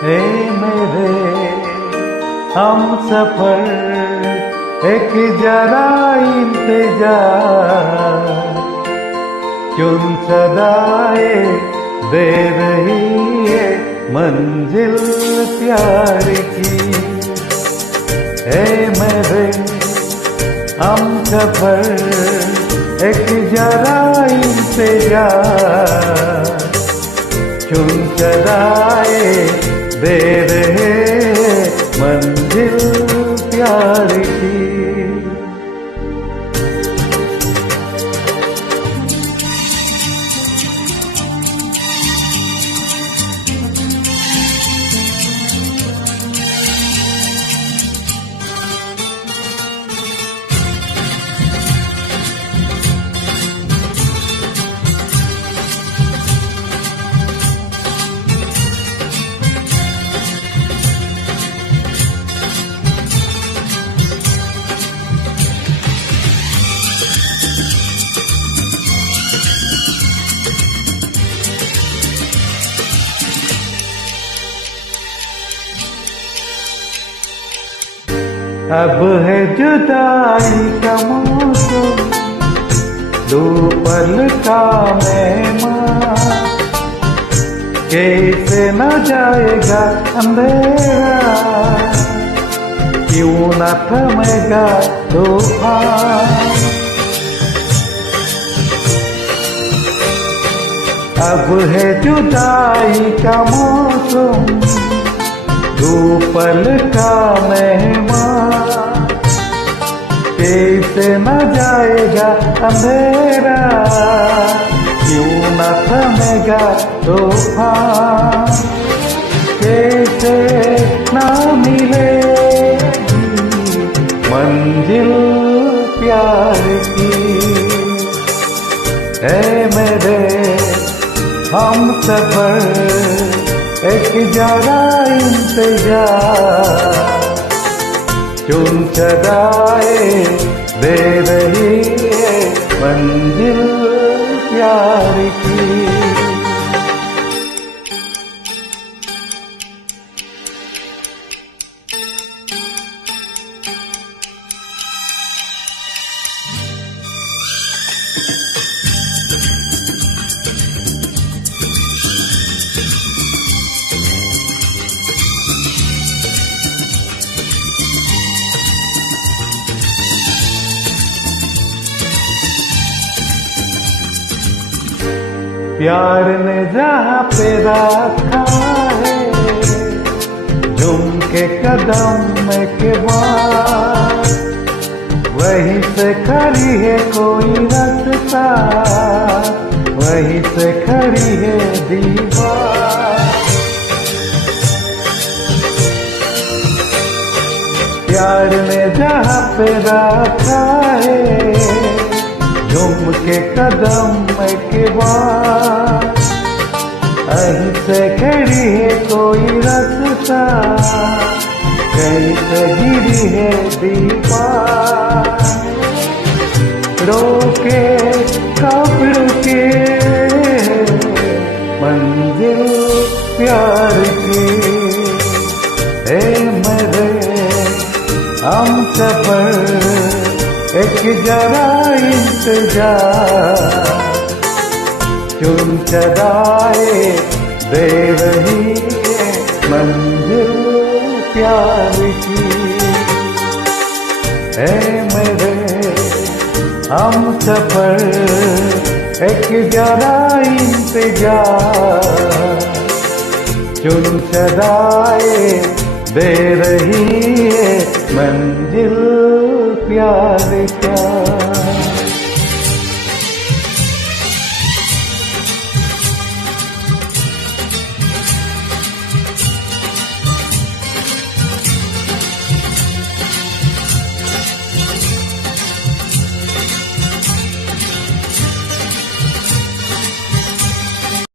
हे मेरे हम सफर एक जरा इंतजार, क्यों सदाए दे रही है मंजिल प्यार की। हे मेरे हम सफर एक जरा इंतजार, क्यों सदाए दे रहे मंजिल प्यार की। अब है जुदाई का मौसम, दो पल का मेहमान, कैसे न जाएगा अंधेरा, क्यों न थमेगा तूफान। अब है जुदाई का मौसम, दो पल का मेहमान, कैसे न जाएगा अंधेरा, क्यों न थमेगा तूफान। कैसे न मिलेगी मंजिल प्यार की। ऐ मेरे हम सफर एक जरा इंतजार, क्यों सदाए दे रही है मंजिल प्यार की। प्यार ने जहाँ पे रखा है, झुमके कदम के बाद, वहीं से खड़ी है कोई रास्ता, वहीं से खड़ी है दीवार। प्यार ने जहाँ पे रखा है, झुमके कदम के बाद, कहीं से खड़ी है कोई रास्ता, कहीं से गिरी है दीवार। रोके कब रुके मंजिल प्यार की। हे मेरे हम सफर एक जरा इंतजार, क्यों सदाए दे रही है मंजिल प्यार की। है मेरे हम सफर एक जरा इंतजार, क्यों सदाए दे रही है मंजिल प्यार